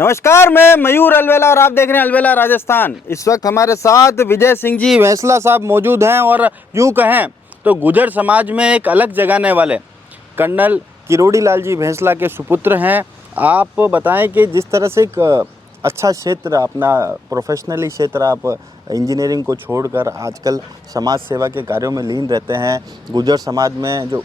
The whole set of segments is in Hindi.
नमस्कार, मैं मयूर अलवेला और आप देख रहे हैं अलवेला राजस्थान। इस वक्त हमारे साथ विजय सिंह जी भैंसला साहब मौजूद हैं और यूँ कहें तो गुर्जर समाज में एक अलग जगाने वाले कर्नल किरोड़ी लाल जी भैंसला के सुपुत्र हैं। आप बताएं कि जिस तरह से एक अच्छा क्षेत्र, अपना प्रोफेशनली क्षेत्र, आप इंजीनियरिंग को छोड़कर आजकल समाज सेवा के कार्यों में लीन रहते हैं। गुर्जर समाज में जो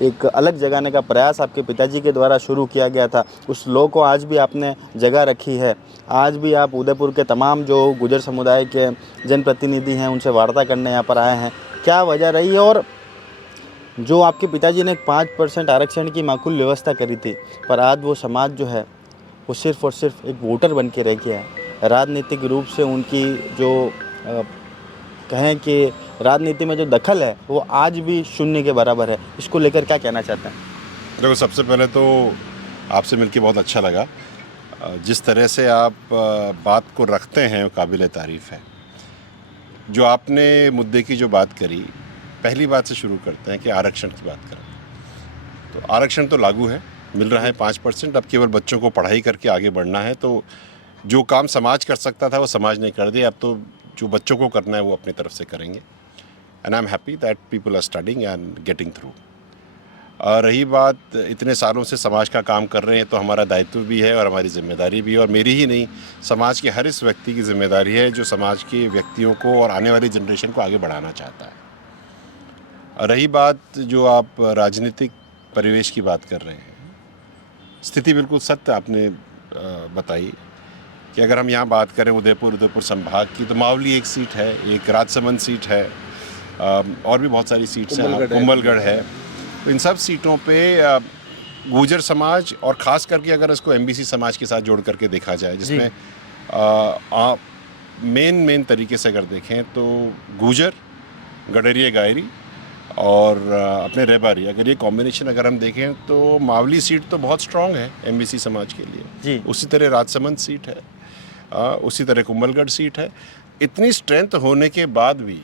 एक अलग जगाने का प्रयास आपके पिताजी के द्वारा शुरू किया गया था, उस लो को आज भी आपने जगह रखी है। आज भी आप उदयपुर के तमाम जो गुर्जर समुदाय के जनप्रतिनिधि हैं उनसे वार्ता करने यहाँ पर आए हैं। क्या वजह रही है? और जो आपके पिताजी ने 5% आरक्षण की माकूल व्यवस्था करी थी, पर आज वो समाज जो है वो सिर्फ़ और सिर्फ एक वोटर बन के रह गया है। राजनीतिक रूप से उनकी जो कहें कि राजनीति में जो दखल है वो आज भी शून्य के बराबर है। इसको लेकर क्या कहना चाहते हैं? देखो, सबसे पहले तो आपसे मिलकर बहुत अच्छा लगा। जिस तरह से आप बात को रखते हैं वो काबिल तारीफ़ है। जो आपने मुद्दे की जो बात करी, पहली बात से शुरू करते हैं कि आरक्षण की बात करें तो आरक्षण तो लागू है, मिल रहा है 5%। अब केवल बच्चों को पढ़ाई करके आगे बढ़ना है। तो जो काम समाज कर सकता था वो समाज ने कर दिया। अब तो जो बच्चों को करना है वो अपनी तरफ से करेंगे। And I am happy that people are studying and getting through. और रही बात, इतने सालों से समाज का काम कर रहे हैं तो हमारा दायित्व भी है और हमारी जिम्मेदारी भी है, और मेरी ही नहीं, समाज के हर इस व्यक्ति की जिम्मेदारी है जो समाज के व्यक्तियों को और आने वाली जनरेशन को आगे बढ़ाना चाहता है। और रही बात जो आप राजनीतिक परिवेश की बात कर रहे हैं, स्थिति बिल्कुल सत्य आपने बताई कि अगर हम यहाँ बात करें उदयपुर संभाग की, तो मावली एक सीट है, एक राजसमंद सीट है, और भी बहुत सारी सीट्स हैं, कुंभलगढ़ है। तो इन सब सीटों पे गुर्जर समाज, और ख़ास करके अगर इसको एमबीसी समाज के साथ जोड़ करके देखा जाए, जिसमें मेन तरीके से अगर देखें तो गुर्जर, गडरिया गायरी और अपने रेबारी, अगर ये कॉम्बिनेशन अगर हम देखें तो मावली सीट तो बहुत स्ट्रांग है एमबीसी समाज के लिए जी। उसी तरह राजसमंद सीट है, उसी तरह कुंभलगढ़ सीट है। इतनी स्ट्रेंथ होने के बाद भी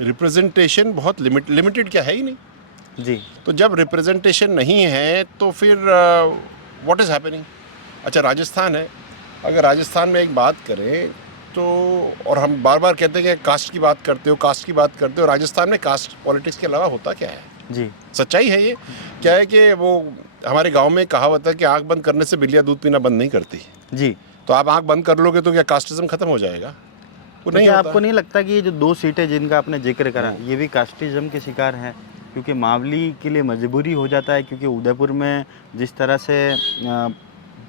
रिप्रेजेंटेशन बहुत लिमिटेड क्या है ही नहीं जी। तो जब रिप्रेजेंटेशन नहीं है तो फिर व्हाट इज़ हैपनिंग। अच्छा, राजस्थान है, अगर राजस्थान में एक बात करें तो, और हम बार बार कहते हैं कि कास्ट की बात करते हो, राजस्थान में कास्ट पॉलिटिक्स के अलावा होता क्या है? जी। सच्चाई है ये। क्या है कि वो हमारे गांव में कहावत है कि आंख बंद करने से बिल्लियाँ दूध पीना बंद नहीं करती। जी। तो आप आंख बंद कर लोगे तो क्या कास्टिज्म खत्म हो जाएगा? वो तो नहीं क्या होता। आपको नहीं लगता कि ये जो 2 सीटें जिनका आपने जिक्र करा, ये भी कास्टिज्म के शिकार हैं? क्योंकि मावली के लिए मजबूरी हो जाता है, क्योंकि उदयपुर में जिस तरह से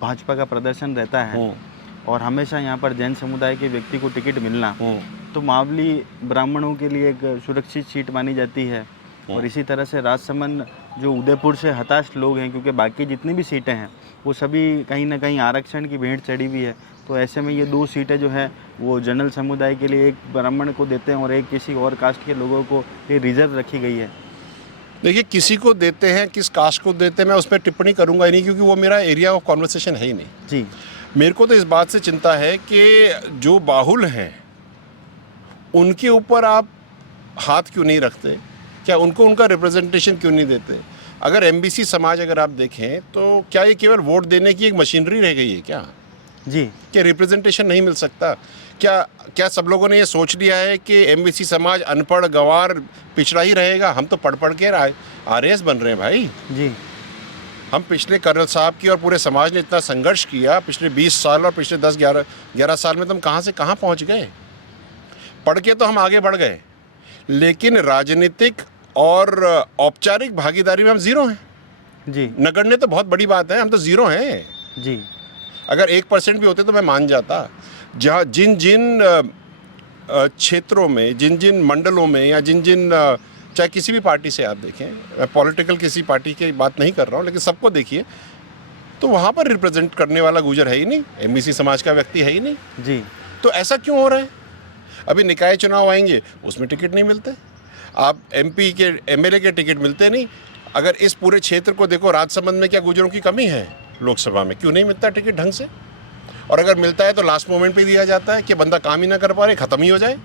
भाजपा का प्रदर्शन रहता है और हमेशा यहाँ पर जैन समुदाय के व्यक्ति को टिकट मिलना, तो मावली ब्राह्मणों के लिए एक सुरक्षित सीट मानी जाती है। और इसी तरह से राजसमंद जो उदयपुर से हताश लोग हैं, क्योंकि बाकी जितनी भी सीटें हैं वो सभी कहीं ना कहीं आरक्षण की भेंट चढ़ी हुई है। तो ऐसे में ये 2 सीटें जो है वो जनरल समुदाय के लिए एक ब्राह्मण को देते हैं और एक किसी और कास्ट के लोगों को ये रिजर्व रखी गई है। देखिए, किसी को देते हैं, किस कास्ट को देते हैं, मैं उस पर टिप्पणी करूंगा ही नहीं, क्योंकि वो मेरा एरिया ऑफ कॉन्वर्सेशन है ही नहीं। जी। मेरे को तो इस बात से चिंता है कि जो बाहुल हैं उनके ऊपर आप हाथ क्यों नहीं रखते? क्या उनको उनका रिप्रेजेंटेशन क्यों नहीं देते? अगर एमबीसी समाज अगर आप देखें तो क्या ये केवल वोट देने की एक मशीनरी रह गई है क्या? जी। क्या रिप्रेजेंटेशन नहीं मिल सकता? क्या सब लोगों ने ये सोच लिया है कि एमबीसी समाज अनपढ़, गंवार, पिछड़ा ही रहेगा? हम तो पढ़ के आरएएस बन रहे हैं भाई। जी। हम पिछले कर्नल साहब की और पूरे समाज ने इतना संघर्ष किया पिछले 20 साल और पिछले 10-11 साल में, तुम कहाँ से कहाँ पहुँच गए? पढ़ के तो हम आगे बढ़ गए, लेकिन राजनीतिक और औपचारिक भागीदारी में हम जीरो हैं। जी। नगण्य तो बहुत बड़ी बात है, हम तो जीरो हैं। जी। अगर 1% भी होते तो मैं मान जाता। जहाँ जिन क्षेत्रों में, जिन मंडलों में, या जिन चाहे किसी भी पार्टी से आप देखें, मैं पॉलिटिकल किसी पार्टी की बात नहीं कर रहा हूँ, लेकिन सबको देखिए तो वहाँ पर रिप्रेजेंट करने वाला गुर्जर है ही नहीं, एमबीसी समाज का व्यक्ति है ही नहीं। जी। तो ऐसा क्यों हो रहा है? अभी निकाय चुनाव आएंगे, उसमें टिकट नहीं मिलते, आप एमपी के, एमएलए के टिकट मिलते नहीं। अगर इस पूरे क्षेत्र को देखो, राजसमंद में क्या गुर्जरों की कमी है? लोकसभा में क्यों नहीं मिलता टिकट ढंग से? और अगर मिलता है तो लास्ट मोमेंट पे दिया जाता है कि बंदा काम ही ना कर पा रहे, ख़त्म ही हो जाए।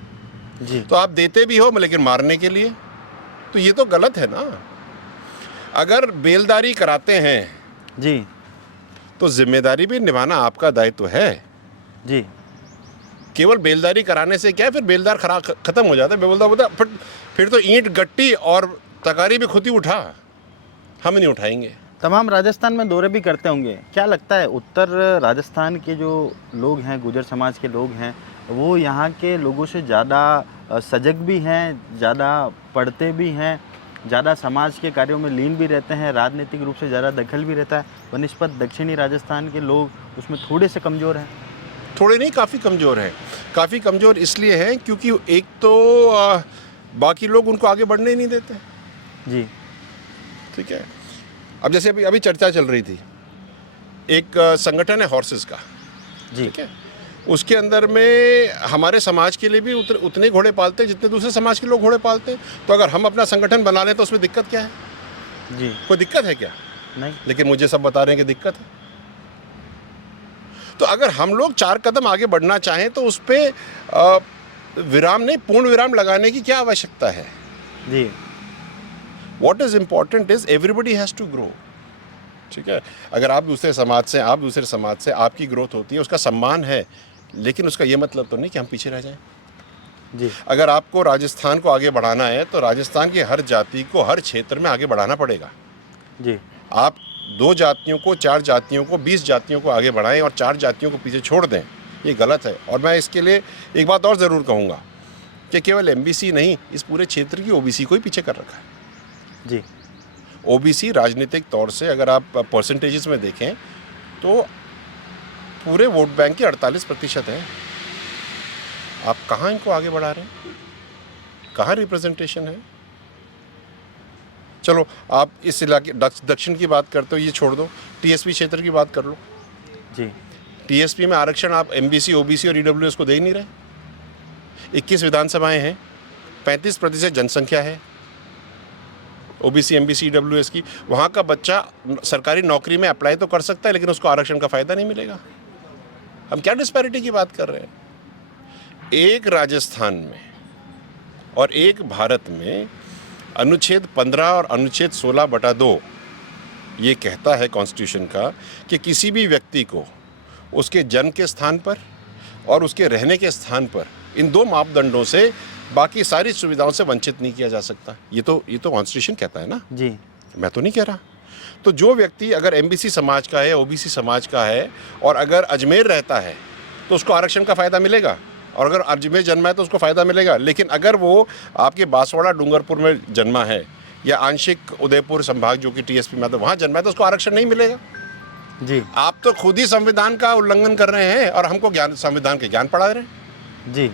जी। तो आप देते भी हो लेकिन मारने के लिए, तो ये तो गलत है ना। अगर बेलदारी कराते हैं जी, तो जिम्मेदारी भी निभाना आपका दायित्व है। जी केवल बेलदारी कराने से क्या है, फिर बेलदार खत्म हो जाता है, बेलदार बोलता है फिर तो ईंट गट्टी और तगारी भी खुद ही उठा, हम नहीं उठाएंगे। तमाम राजस्थान में दौरे भी करते होंगे, क्या लगता है उत्तर राजस्थान के जो लोग हैं, गुर्जर समाज के लोग हैं, वो यहाँ के लोगों से ज़्यादा सजग भी हैं, ज़्यादा पढ़ते भी हैं, ज़्यादा समाज के कार्यों में लीन भी रहते हैं, राजनीतिक रूप से ज़्यादा दखल भी रहता है, बनिस्बत दक्षिणी राजस्थान के लोग उसमें थोड़े से कमज़ोर हैं? थोड़े नहीं, काफ़ी कमज़ोर हैं। काफ़ी कमज़ोर इसलिए हैं क्योंकि एक तो बाकी लोग उनको आगे बढ़ने ही नहीं देते। जी ठीक है, अब जैसे अभी चर्चा चल रही थी, एक संगठन है हॉर्सेस का, जी ठीक है, उसके अंदर में हमारे समाज के लिए भी उतने घोड़े पालते हैं जितने दूसरे समाज के लोग घोड़े पालते हैं। तो अगर हम अपना संगठन बना लें तो उसमें दिक्कत क्या है? जी कोई दिक्कत है क्या? नहीं। लेकिन मुझे सब बता रहे हैं कि दिक्कत है। तो अगर हम लोग 4 कदम आगे बढ़ना चाहें तो उस पर विराम नहीं, पूर्ण विराम लगाने की क्या आवश्यकता है? जी What is important is everybody has to grow. ठीक है, अगर आप दूसरे समाज से, आप दूसरे समाज से, आपकी ग्रोथ होती है, उसका सम्मान है, लेकिन उसका ये मतलब तो नहीं कि हम पीछे रह जाएं। जी अगर आपको राजस्थान को आगे बढ़ाना है तो राजस्थान की हर जाति को हर क्षेत्र में आगे बढ़ाना पड़ेगा। जी आप 2 जातियों को, 4 जातियों को, 20 जातियों को आगे बढ़ाएं और 4 जातियों को पीछे छोड़ दें, ये गलत है। और मैं इसके लिए एक बात और ज़रूर कहूँगा कि केवल एमबीसी नहीं, इस पूरे क्षेत्र की ओबीसी को ही पीछे कर रखा है। जी ओबीसी राजनीतिक तौर से अगर आप परसेंटेजेस में देखें तो पूरे वोट बैंक के 48% हैं। आप कहाँ इनको आगे बढ़ा रहे हैं? कहाँ रिप्रेजेंटेशन है? चलो आप इस इलाके दक्षिण की बात करते हो, ये छोड़ दो, टीएसपी क्षेत्र की बात कर लो। जी टीएसपी में आरक्षण आप एमबीसी, ओबीसी और ईडब्ल्यूएस को दे ही नहीं रहे। 21 विधानसभाएं हैं, 35% जनसंख्या है ओबीसी, एमबीसी, ईडब्ल्यूएस की। वहाँ का बच्चा सरकारी नौकरी में अप्लाई तो कर सकता है लेकिन उसको आरक्षण का फ़ायदा नहीं मिलेगा। हम क्या डिस्पैरिटी की बात कर रहे हैं? एक राजस्थान में और एक भारत में अनुच्छेद 15 और अनुच्छेद 16/2 ये कहता है कॉन्स्टिट्यूशन का कि किसी भी व्यक्ति को उसके जन्म के स्थान पर और उसके रहने के स्थान पर, इन 2 मापदंडों से बाकी सारी सुविधाओं से वंचित नहीं किया जा सकता। ये तो कॉन्स्टिट्यूशन कहता है ना। जी मैं तो नहीं कह रहा। तो जो व्यक्ति अगर एमबीसी समाज का है, ओबीसी समाज का है और अगर अजमेर रहता है तो उसको आरक्षण का फ़ायदा मिलेगा, और अगर अजमेर जन्मा है तो उसको फ़ायदा मिलेगा। लेकिन अगर वो आपके बांसवाड़ा डूंगरपुर में जन्मा है या आंशिक उदयपुर संभाग जो कि टीएसपी में, तो वहाँ जन्मा है तो उसको आरक्षण नहीं मिलेगा। जी आप तो खुद ही संविधान का उल्लंघन कर रहे हैं और हमको संविधान के ज्ञान पढ़ा रहे हैं। जी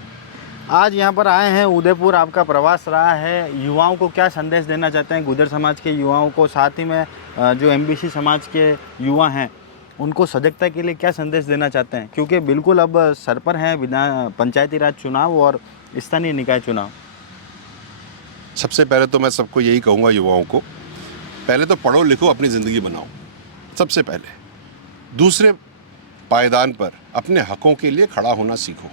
आज यहाँ पर आए हैं, उदयपुर आपका प्रवास रहा है, युवाओं को क्या संदेश देना चाहते हैं, गुर्जर समाज के युवाओं को, साथ ही में जो एमबीसी समाज के युवा हैं उनको सजगता के लिए क्या संदेश देना चाहते हैं? क्योंकि बिल्कुल अब सर पर हैं पंचायती राज चुनाव और स्थानीय निकाय चुनाव। सबसे पहले तो मैं सबको यही कहूँगा, युवाओं को, पहले तो पढ़ो लिखो, अपनी ज़िंदगी बनाओ सबसे पहले। दूसरे पायदान पर अपने हकों के लिए खड़ा होना सीखो।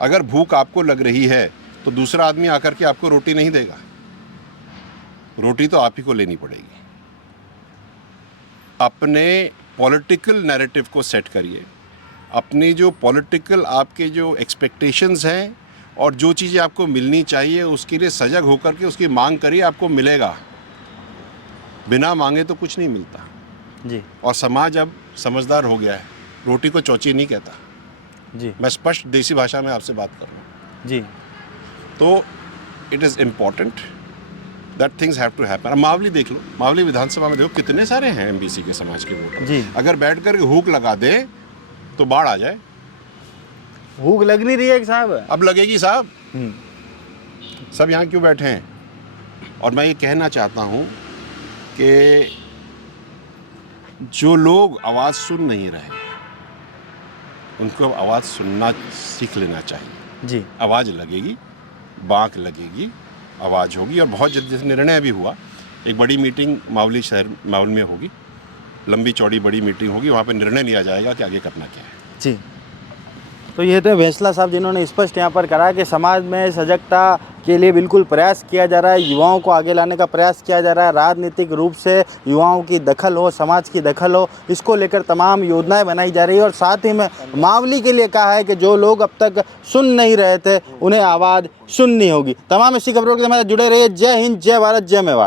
अगर भूख आपको लग रही है तो दूसरा आदमी आकर के आपको रोटी नहीं देगा, रोटी तो आप ही को लेनी पड़ेगी। अपने पॉलिटिकल नैरेटिव को सेट करिए, अपनी जो पॉलिटिकल आपके जो एक्सपेक्टेशंस हैं और जो चीज़ें आपको मिलनी चाहिए उसके लिए सजग होकर के उसकी मांग करिए, आपको मिलेगा। बिना मांगे तो कुछ नहीं मिलता। जी और समाज अब समझदार हो गया है, रोटी को चौची नहीं कहता। जी मैं स्पष्ट देसी भाषा में आपसे बात कर रहा हूँ। जी तो it is important that things have to happen. अब मावली देख लो, मावली विधानसभा में देखो कितने सारे हैं एमबीसी के समाज के वोटर। जी अगर बैठ कर हुक लगा दे तो बाढ़ आ जाए। भूख लग नहीं रही है साहब? अब लगेगी साहब। सब यहाँ क्यों बैठे हैं? और मैं ये कहना चाहता हूँ कि जो लोग आवाज़ सुन नहीं रहे उनको अब आवाज़ सुनना सीख लेना चाहिए। जी आवाज़ लगेगी, बाँक लगेगी, आवाज़ होगी। और बहुत जल्दी जैसे निर्णय भी हुआ, एक बड़ी मीटिंग मावली शहर मावल में होगी, लंबी चौड़ी बड़ी मीटिंग होगी, वहाँ पे निर्णय लिया जाएगा कि आगे करना क्या है। जी तो ये थे वेंसला साहब जिन्होंने स्पष्ट यहाँ पर करा कि समाज में सजगता के लिए बिल्कुल प्रयास किया जा रहा है, युवाओं को आगे लाने का प्रयास किया जा रहा है। राजनीतिक रूप से युवाओं की दखल हो, समाज की दखल हो, इसको लेकर तमाम योजनाएं बनाई जा रही है। और साथ ही में मावली के लिए कहा है कि जो लोग अब तक सुन नहीं रहे थे उन्हें आवाज़ सुननी होगी। तमाम ऐसी खबरों के लिए हमारे जुड़े रहिए। जय हिंद, जय भारत, जय मेवाड़।